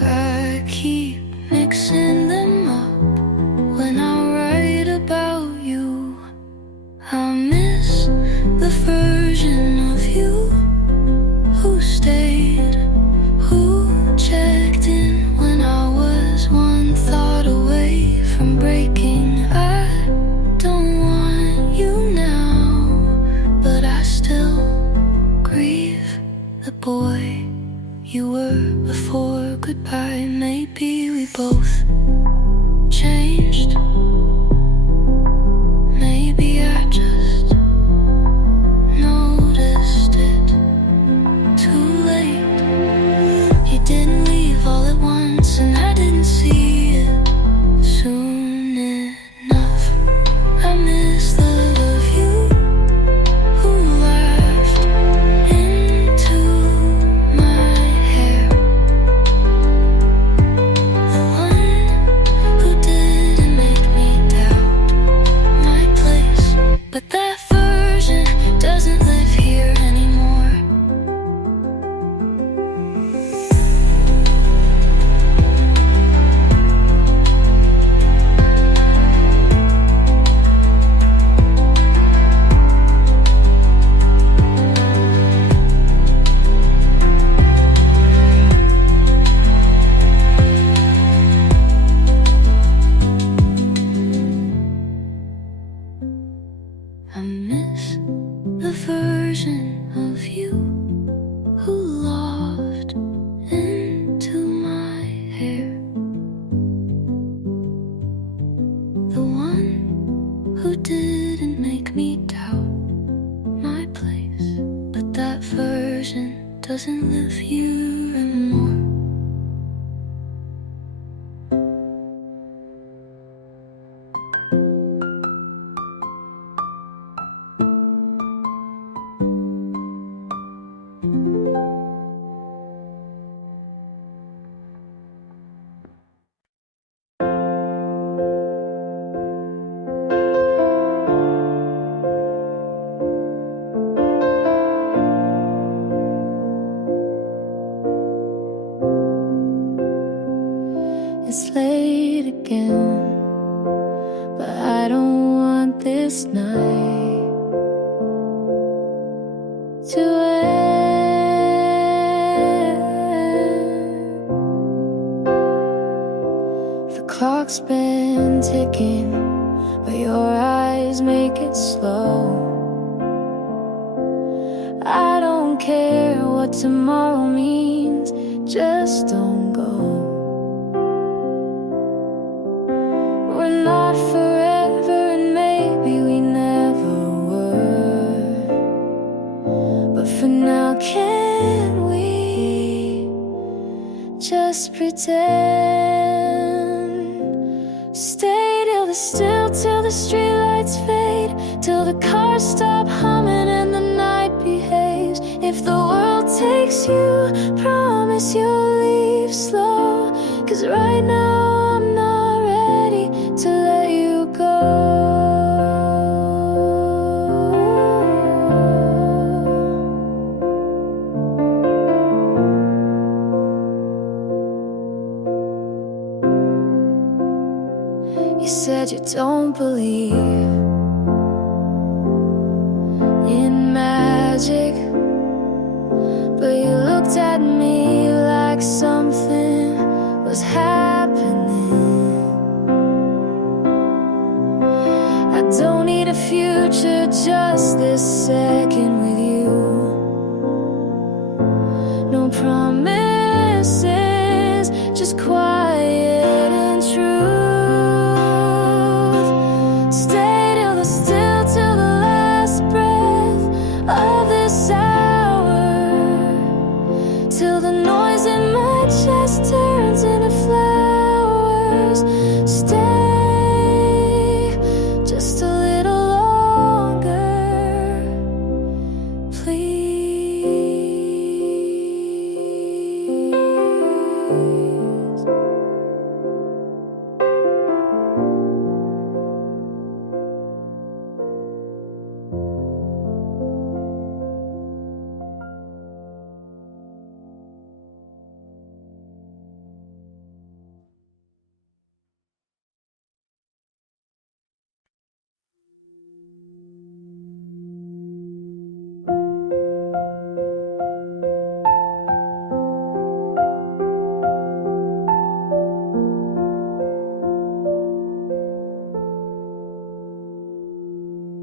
I keep mixing them up when I write about you. I miss the version of you who stayed, who checked in when I was one thought away from breaking. I don't want you miss the version of you who loved into my hair, the one who didn't make me doubt my place, but that version doesn't live here anymore. It's late again, but I don't want this night to end. The clock's been ticking, but your eyes make it slow. I don't care what tomorrow means, just don't go. We're not forever, and maybe we never were, but for now, can we just pretend? Stay till the streetlights fade, till the cars stop humming and the night behaves. If the world takes you, promise you'll leave slow, 'cause right now I'm not ready to let you go. You said you don't believe in magic, but you looked at me like something was happening. I don't need a future, just this second with you. No promises, just quiet and truth. Stay till the last breath of this hour, till the noise in my chest turns into flowers. Stay just a little longer, please.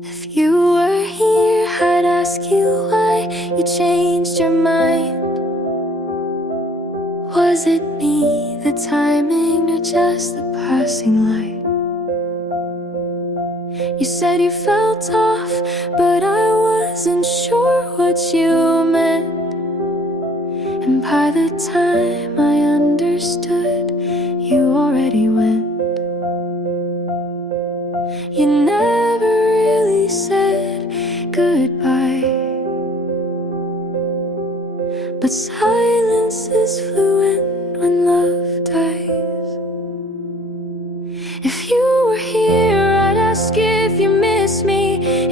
If you were here, I'd ask you why you changed your mind. Was it me, the timing, or just the passing light? You said you felt off, but I wasn't sure what you meant. And by the time I understood, you already went. You never really said goodbye, but silence is fluent when love dies. If you were here, I'd ask if you miss me,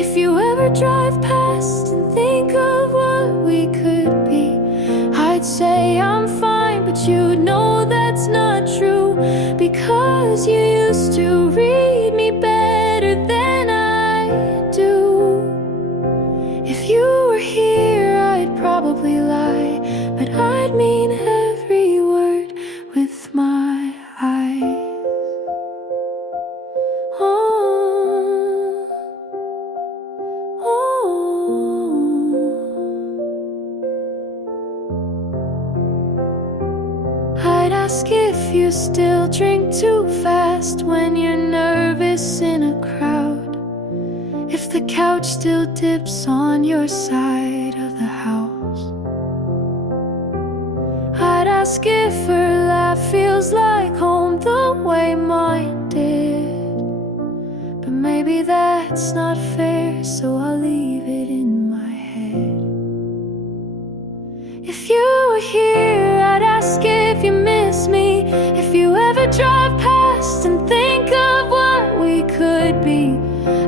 if you ever drive past and think of what we could be. I'd say I'm fine, but you'd know that's not true, because you used to read me better than I do. If you were here, I'd probably lie, but I'd mean every word with my eyes. Oh, ask if you still drink too fast when you're nervous in a crowd, if the couch still dips on your side of the house. I'd ask if her laugh feels like home the way mine did, but maybe that's not fair, so I'll leave it in my head. If you were here, I'd ask if you miss me, if you ever drive past and think of what we could be.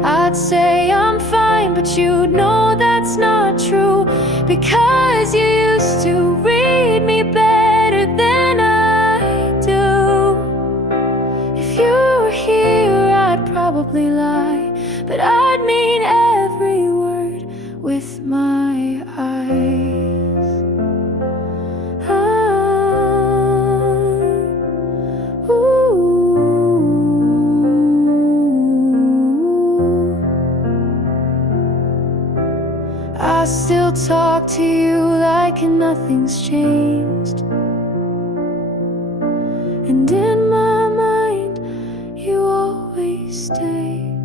I'd say I'm fine, but you'd know that's not true, because you used to read me better than I do. If you were here, I'd probably lie, but I'd mean every word with my eyes. I still talk to you like nothing's changed, and in my mind you always stay.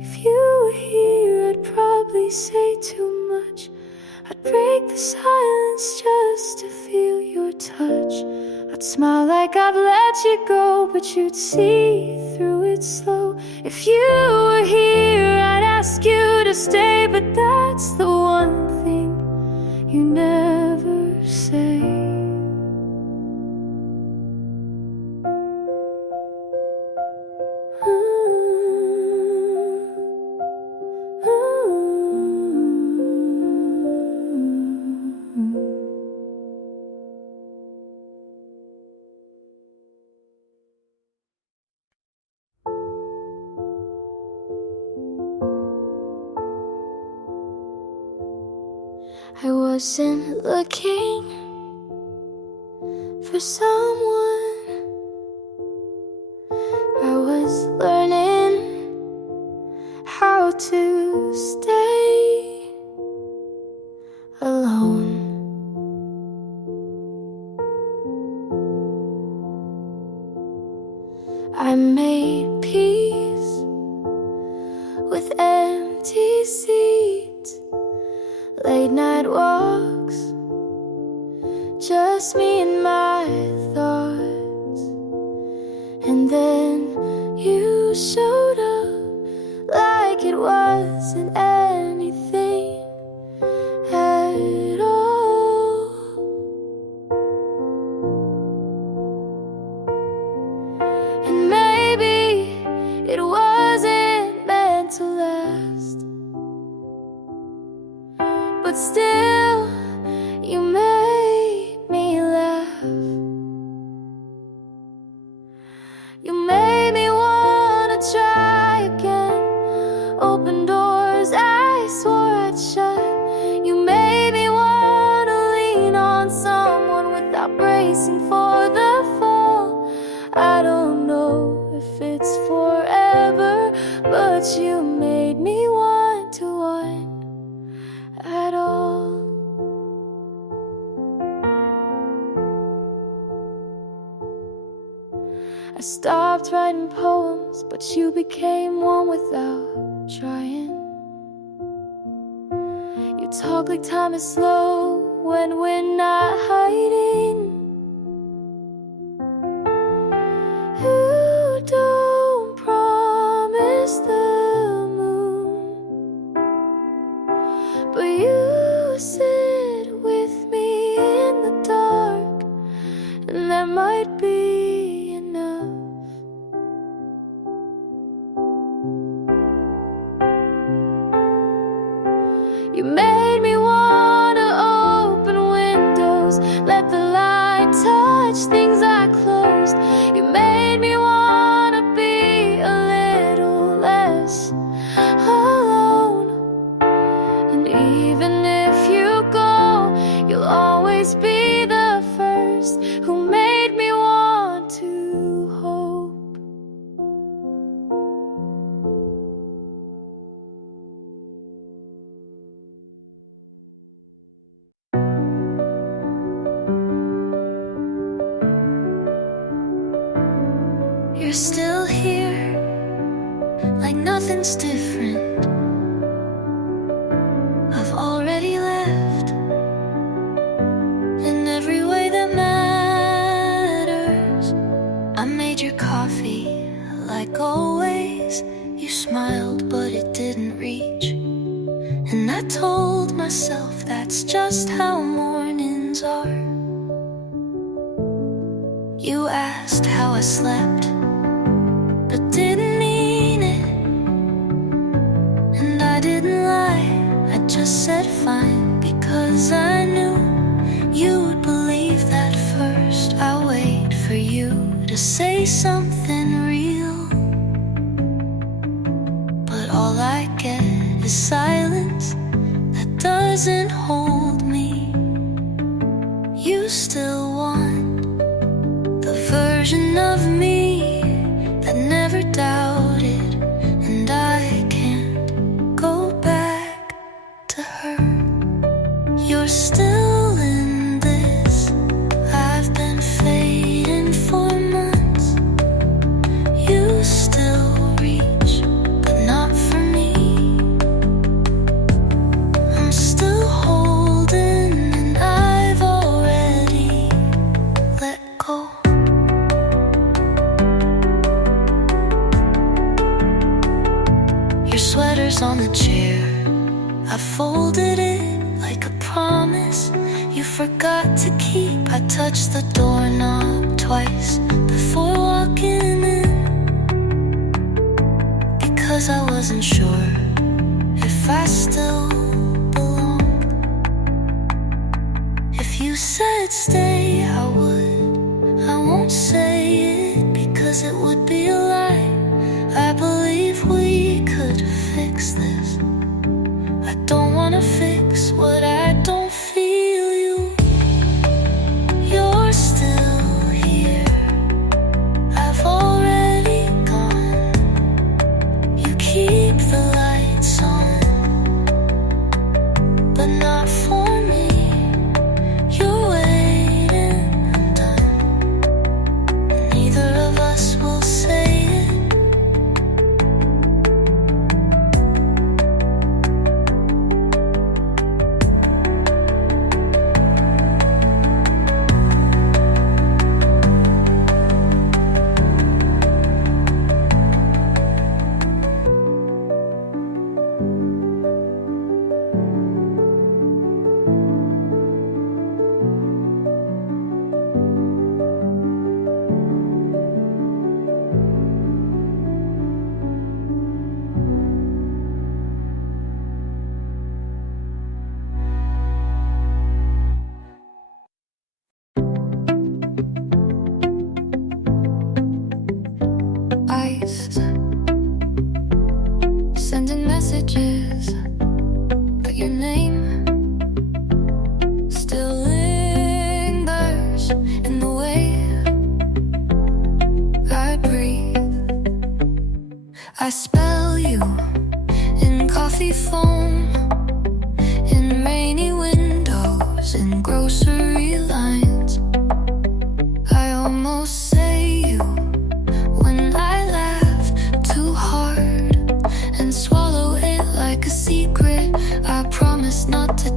If you were here, I'd probably say too much. I'd break the silence just to feel your touch. I'd smile like I've let you go, but you'd see through it slow. If you were here, I'd ask you to stay, but that's the one thing you never say. I wasn't looking for someone, I was learning how to stay alone. I made peace with empty seats, late night walks, just me and my thoughts. And then you showed up like it wasn't anything at all. And maybe it wasn't meant to last, but still, you made me laugh. You made me wanna try again, open doors I swore I'd shut. You made me wanna lean on someone without bracing for the fall. I don't know if it's forever, but you made me want to at all. I stopped writing poems, but you became one without trying. You talk like time is slow when we're not hiding. You don't promise the moon, but you sit with me in the dark, and that might be enough. You made me wanna open windows, let the light touch things I closed. You made me wanna be a little less alone. And even if you go, you'll always be the first who made me want to hope. something's different. I've already left in every way that matters. I made your coffee like always. You smiled, but it didn't reach. And I told myself that's just how mornings are. You asked how I slept, but didn't mean it. And I didn't lie, I just said fine, because I knew you would believe that first. I wait for you to say something real, but all I get is silence that doesn't hold me. You still want the version of me that never doubted, and I can't go back to her. You're still in this. I've been fading for months. You still reach, but not for me. I'm still holding, and I've already let go. Your sweater's on the chair. I folded it like a promise you forgot to keep. I touched the doorknob twice before walking in, because I wasn't sure if I still belonged. If you said stay, I would. I won't say it, because it would be a lie. I believe we could fix this. I don't wanna fix what I don't feel. You're still here. I've already gone. You keep the lights on, but not for me. You're waiting, I'm done. Neither of us will say it. Ice, sending messages, but your name still lingers in the way I breathe. I spell you in coffee foam, in rainy windows, in grocery lines. I almost say you when I laugh too hard and swallow it like a secret. I promise not to